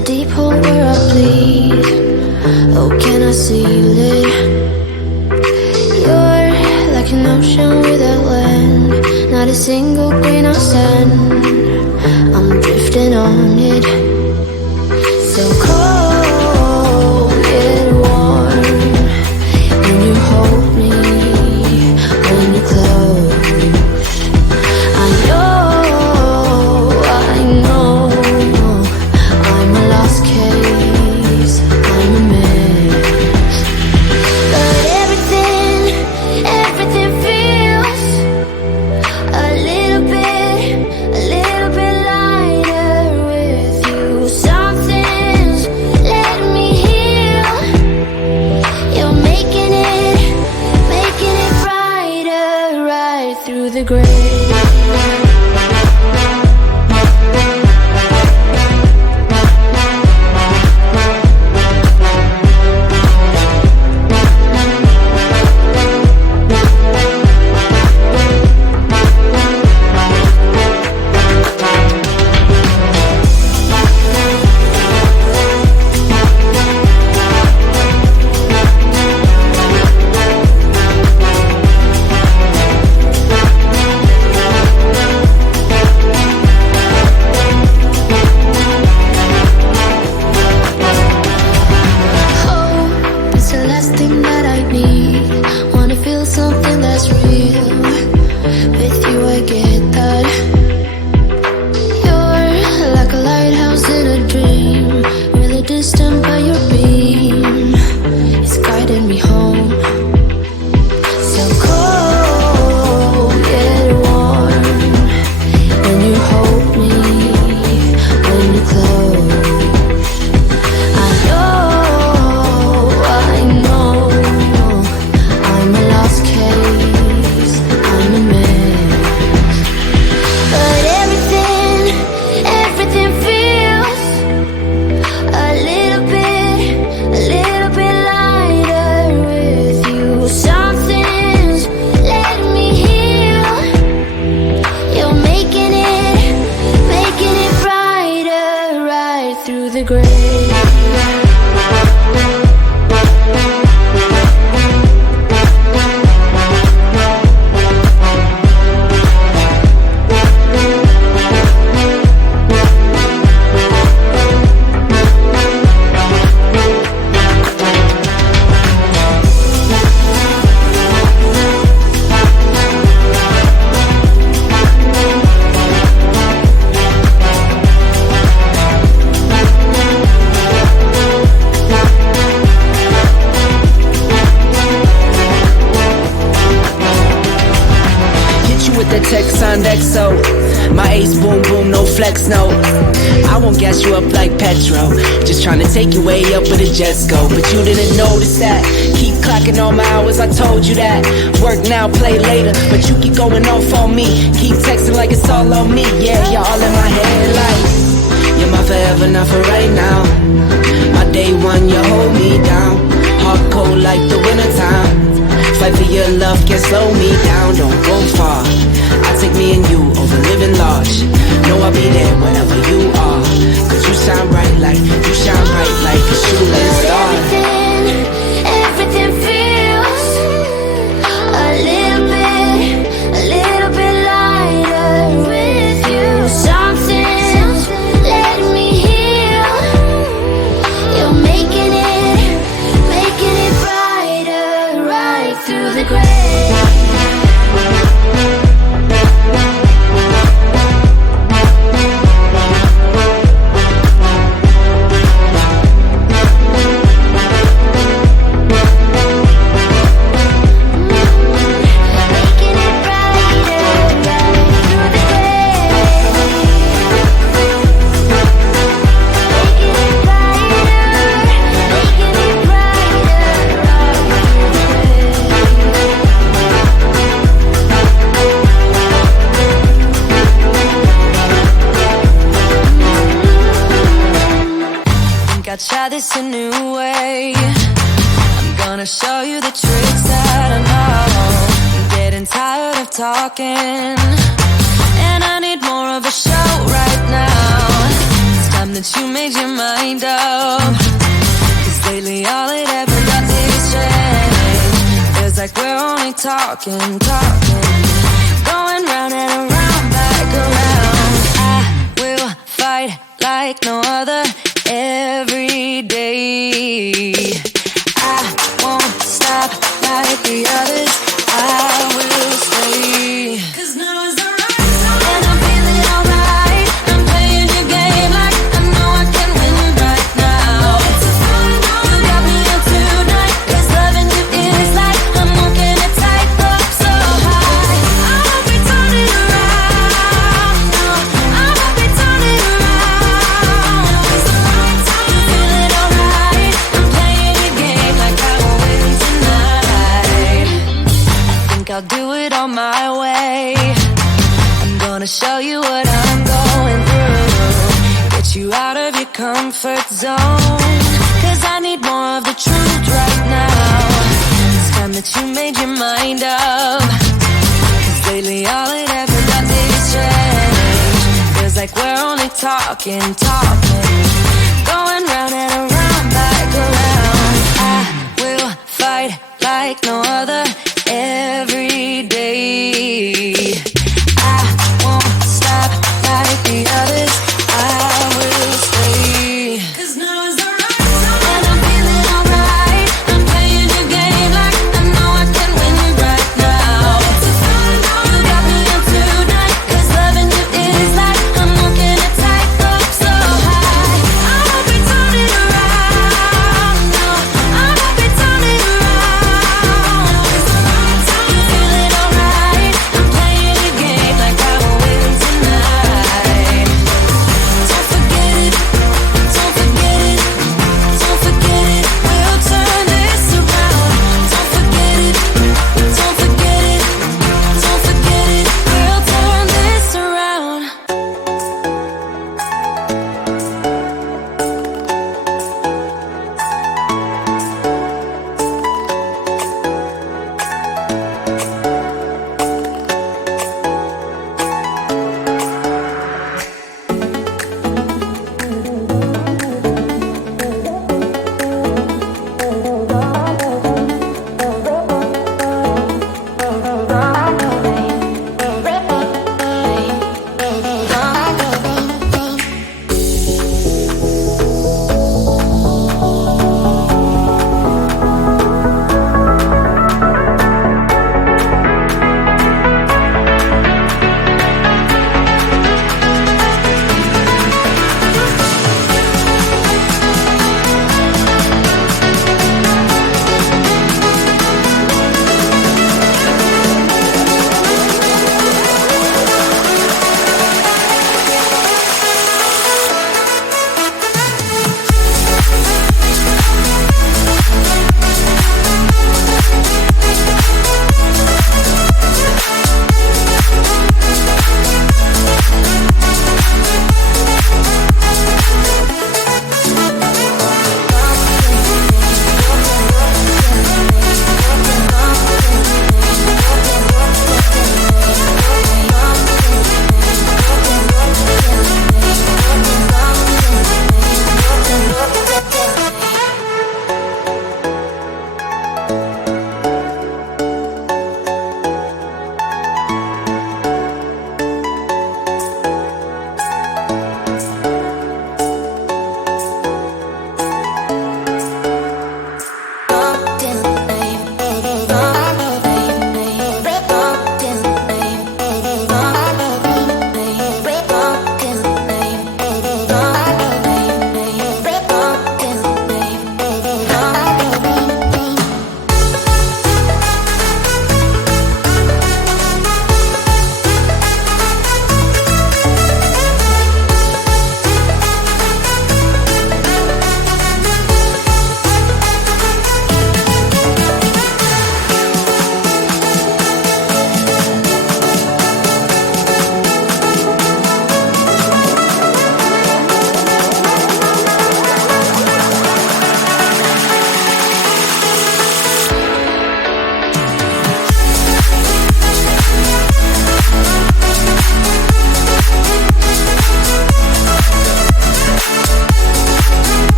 a deep hole where I bleed. Oh, can I seal it? You're like an ocean without land, not a single grain of sand. I'm drifting on it. So cold, yet warm, when you hold me, when you close. I know, I'm a lost case, I'm a mess. But everything feels a little bit lighter with you. Something's letting me heal. You're making it brighter right through the gray. My ace boom boom, no flex, no. I won't gas you up like petrol, just trying to take you way up where the jets go. But you didn't notice that. Keep clocking all my hours, I told you that. Work now, play later, but you keep going off on me. Keep texting like it's all on me. Yeah, you're all in my head like you're my forever, not for right now. My day one, you hold me down. Hard cold like the wintertime. Fight for your love, can't slow me down. Don't go far, I take me and you over living large. Know I'll be there wherever you are, cause you shine bright like a shooting star. Everything feels a little bit lighter with you. Something's letting me heal. You're making it brighter right through the gray. Try this a new way. I'm gonna show you the tricks that I know. I'm getting tired of talking, and I need more of a show right now. It's time time that you made your mind up. Cause lately all it ever does is change. Feels like we're only talking, going round and around, back around. I will fight like no other every day. I won't stop like the others. I will stay. Cause now is the right time. And I'm feeling alright. I'm playing your game like I know I can win right now. It's a fun night. You got me on tonight. Cause loving you is like I'm walking a tightrope so high. I won't be turning around. No, I won't be turning around. It's the right time. I'm feeling alright. I'm playing your game like I will win tonight. I'll do it on my way. I'm gonna show you what I'm going through. Get you out of your comfort zone. Cause I need more of the truth right now. It's time that you made your mind up. Cause lately all it ever does is change. Feels like we're only talking, going round and around, back around. I will fight like no other every day. I won't stop like the others. I will stay. Cause now is the right time. And I'm feeling alright. I'm playing your game like I know I can win right now. It's a fun night. You got me on tonight. Cause loving you is like I'm walking a tightrope so high. I won't be turning around. No, I won't be turning around. It's the right time. I'm feeling alright. I'm playing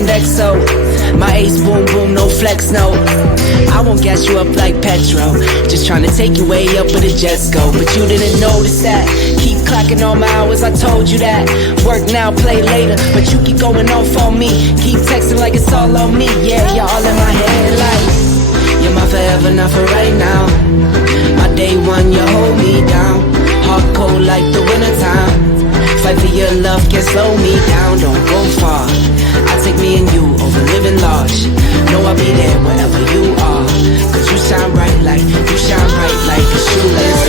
on deck, so my ace boom boom, no flex, no. I won't gas you up like petrol, just trying to take you way up where the jets go. But you didn't notice that. Keep clocking all my hours, I told you that. Work now, play later, but you keep going off on me. Keep texting like it's all on me. Yeah, you're all in my head like you're my forever, not for right now. My day one, you hold me down. Hard cold like the wintertime. Fight for your love, can't slow me down. Don't go far, I take me and you over living large. Know I'll be there wherever you are, cause you shine bright like, you shine bright like a shoeless.